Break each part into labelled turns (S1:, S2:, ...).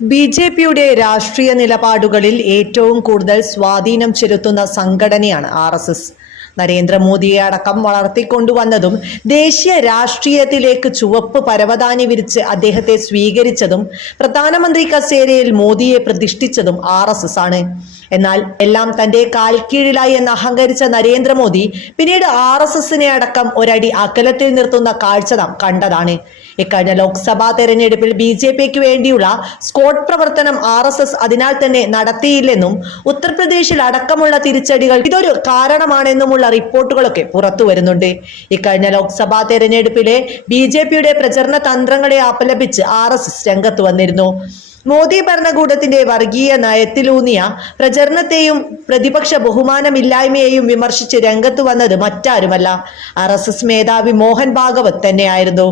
S1: B J പിയുടെ രാഷ്ട്രീയ നിലപാടുകളിൽ ഏറ്റവും കൂടുതൽ സ്വാധീനം ചെലുത്തുന്ന സംഘടനയാണ് ആർ എസ് എസ്. നരേന്ദ്രമോദിയെ അടക്കം വളർത്തിക്കൊണ്ടുവന്നതും ദേശീയ രാഷ്ട്രീയത്തിലേക്ക് ചുവപ്പ് പരവതാനി വിരിച്ച് അദ്ദേഹത്തെ സ്വീകരിച്ചതും പ്രധാനമന്ത്രി കസേരയിൽ മോദിയെ പ്രതിഷ്ഠിച്ചതും ആർ എസ് എസ് ആണ്. എന്നാൽ എല്ലാം തന്റെ കാൽക്കീഴിലായി എന്ന് അഹങ്കരിച്ച നരേന്ദ്രമോദി പിന്നീട് ആർ എസ് എസിനെ അടക്കം ഒരടി അകലത്തിൽ നിർത്തുന്ന കാഴ്ച നാം കണ്ടതാണ്. ഇക്കഴിഞ്ഞ ലോക്സഭാ തെരഞ്ഞെടുപ്പിൽ ബി ജെ പിക്ക് വേണ്ടിയുള്ള സ്കോട്ട് പ്രവർത്തനം ആർ എസ് എസ് അതിനാൽ തന്നെ നടത്തിയില്ലെന്നും ഉത്തർപ്രദേശിൽ അടക്കമുള്ള തിരിച്ചടികൾ ഇതൊരു കാരണമാണെന്നുമുള്ള റിപ്പോർട്ടുകളൊക്കെ പുറത്തു വരുന്നുണ്ട്. ഇക്കഴിഞ്ഞ ലോക്സഭാ തെരഞ്ഞെടുപ്പിലെ ബി ജെ പിയുടെ പ്രചരണ തന്ത്രങ്ങളെ അപലപിച്ച് ആർ എസ് എസ് രംഗത്ത് വന്നിരുന്നു. മോദി ഭരണകൂടത്തിന്റെ വർഗീയ നയത്തിലൂന്നിയ പ്രചരണത്തെയും പ്രതിപക്ഷ ബഹുമാനമില്ലായ്മയെയും വിമർശിച്ച് രംഗത്ത് വന്നത് മറ്റാരുമല്ല. ആർ എസ് എസ് മേധാവി മോഹൻ ഭാഗവത് തന്നെയായിരുന്നു.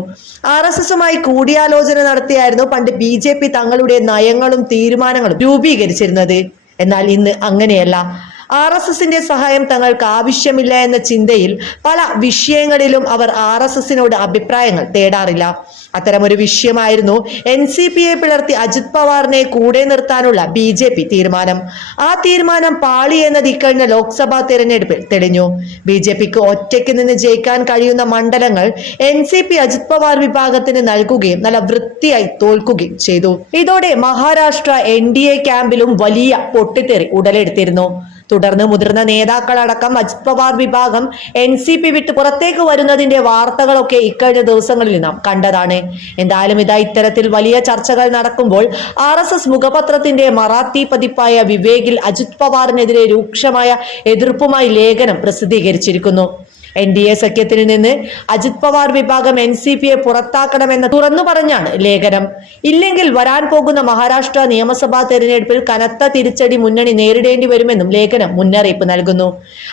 S1: ആർ എസ് എസുമായി കൂടിയാലോചന നടത്തിയായിരുന്നു പണ്ട് ബി ജെ പി തങ്ങളുടെ നയങ്ങളും തീരുമാനങ്ങളും രൂപീകരിച്ചിരുന്നത്. എന്നാൽ ഇന്ന് അങ്ങനെയല്ല. ആർ എസ് എസിന്റെ സഹായം തങ്ങൾക്ക് ആവശ്യമില്ല എന്ന ചിന്തയിൽ പല വിഷയങ്ങളിലും അവർ ആർ എസ് എസിനോട് അഭിപ്രായങ്ങൾ തേടാറില്ല. അത്തരമൊരു വിഷയമായിരുന്നു എൻ സി പിയെ പിളർത്തി അജിത് പവാറിനെ കൂടെ നിർത്താനുള്ള ബി ജെ പി തീരുമാനം. ആ തീരുമാനം പാളി എന്നത് ഇക്കഴിഞ്ഞ ലോക്സഭാ തെരഞ്ഞെടുപ്പിൽ തെളിഞ്ഞു. ബി ജെ പിക്ക് ഒറ്റയ്ക്ക് നിന്ന് ജയിക്കാൻ കഴിയുന്ന മണ്ഡലങ്ങൾ N C P Ajit Pawar വിഭാഗത്തിന് നൽകുകയും നല്ല വൃത്തിയായി തോൽക്കുകയും ചെയ്തു. ഇതോടെ മഹാരാഷ്ട്ര എൻ ഡി എ ക്യാമ്പിലും വലിയ പൊട്ടിത്തെറി ഉടലെടുത്തിരുന്നു. തുടർന്ന് മുതിർന്ന നേതാക്കളടക്കം അജിത് പവാർ വിഭാഗം എൻ സി പി വിട്ട് പുറത്തേക്ക് വരുന്നതിന്റെ വാർത്തകളൊക്കെ ഇക്കഴിഞ്ഞ ദിവസങ്ങളിൽ നാം കണ്ടതാണ്. എന്തായാലും ഇതാ ഇത്തരത്തിൽ വലിയ ചർച്ചകൾ നടക്കുമ്പോൾ ആർ എസ് എസ് മുഖപത്രത്തിന്റെ മറാത്തി പതിപ്പായ വിവേകിൽ അജിത് പവാറിനെതിരെ രൂക്ഷമായ എതിർപ്പുമായി ലേഖനം പ്രസിദ്ധീകരിച്ചിരിക്കുന്നു. എൻ ഡി എ സഖ്യത്തിൽ നിന്ന് അജിത് പവാർ വിഭാഗം എൻ സി പിയെ പുറത്താക്കണമെന്ന് തുറന്നു പറഞ്ഞാണ് ലേഖനം. ഇല്ലെങ്കിൽ വരാൻ പോകുന്ന മഹാരാഷ്ട്ര നിയമസഭാ തെരഞ്ഞെടുപ്പിൽ കനത്ത തിരിച്ചടി മുന്നണി നേരിടേണ്ടി വരുമെന്നും ലേഖനം മുന്നറിയിപ്പ് നൽകുന്നു.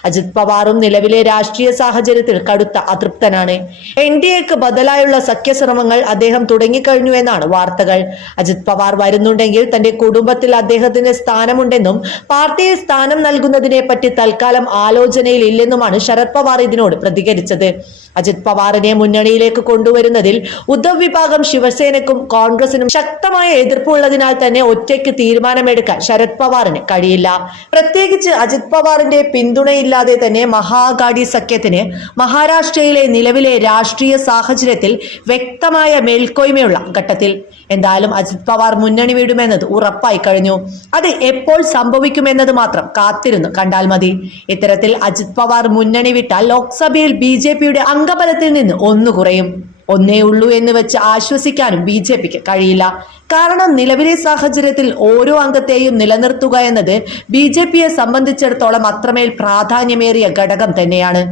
S1: അജിത് പവാറും നിലവിലെ രാഷ്ട്രീയ സാഹചര്യത്തിൽ കടുത്ത അതൃപ്തനാണ്. എൻ ഡി എക്ക് ബദലായുള്ള സഖ്യശ്രമങ്ങൾ അദ്ദേഹം തുടങ്ങിക്കഴിഞ്ഞു എന്നാണ് വാർത്തകൾ. അജിത് പവാർ വരുന്നുണ്ടെങ്കിൽ തന്റെ കുടുംബത്തിൽ അദ്ദേഹത്തിന് സ്ഥാനമുണ്ടെന്നും പാർട്ടിയെ സ്ഥാനം നൽകുന്നതിനെ പറ്റി തൽക്കാലം ആലോചനയിൽ ഇല്ലെന്നുമാണ് ശരത് പവാർ ഇതിനോട് പ്രതികരിച്ചത്. അജിത് പവാറിനെ മുന്നണിയിലേക്ക് കൊണ്ടുവരുന്നതിൽ ഉദ്ധവ് വിഭാഗം ശിവസേനയ്ക്കും കോൺഗ്രസിനും ശക്തമായ എതിർപ്പുള്ളതിനാൽ തന്നെ ഒറ്റയ്ക്ക് തീരുമാനമെടുക്കാൻ ശരത് പവാറിന് കഴിയില്ല. പ്രത്യേകിച്ച് അജിത് പവാറിന്റെ പിന്തുണയില്ലാതെ തന്നെ മഹാഗാഡി സഖ്യത്തിന് മഹാരാഷ്ട്രയിലെ നിലവിലെ രാഷ്ട്രീയ സാഹചര്യത്തിൽ വ്യക്തമായ മേൽക്കോയ്മയുള്ള ഘട്ടത്തിൽ. എന്തായാലും അജിത് പവാർ മുന്നണി വിടുമെന്നത് ഉറപ്പായി കഴിഞ്ഞു. അത് എപ്പോൾ സംഭവിക്കുമെന്നത് മാത്രം കാത്തിരുന്നു കണ്ടാൽ മതി. ഇത്തരത്തിൽ അജിത് പവാർ മുന്നണി വിട്ടാൽ ലോക്സഭയിൽ ബി ജെ പിയുടെ അംഗബലത്തിൽ നിന്ന് ഒന്നു കുറയും. ഒന്നേ ഉള്ളൂ എന്ന് വെച്ച് ആശ്വസിക്കാനും ബി ജെ പിക്ക് കഴിയില്ല. കാരണം നിലവിലെ സാഹചര്യത്തിൽ ഓരോ അംഗത്തെയും നിലനിർത്തുക എന്നത് ബി ജെ പിയെ സംബന്ധിച്ചിടത്തോളം അത്രമേൽ പ്രാധാന്യമേറിയ ഘടകം തന്നെയാണ്.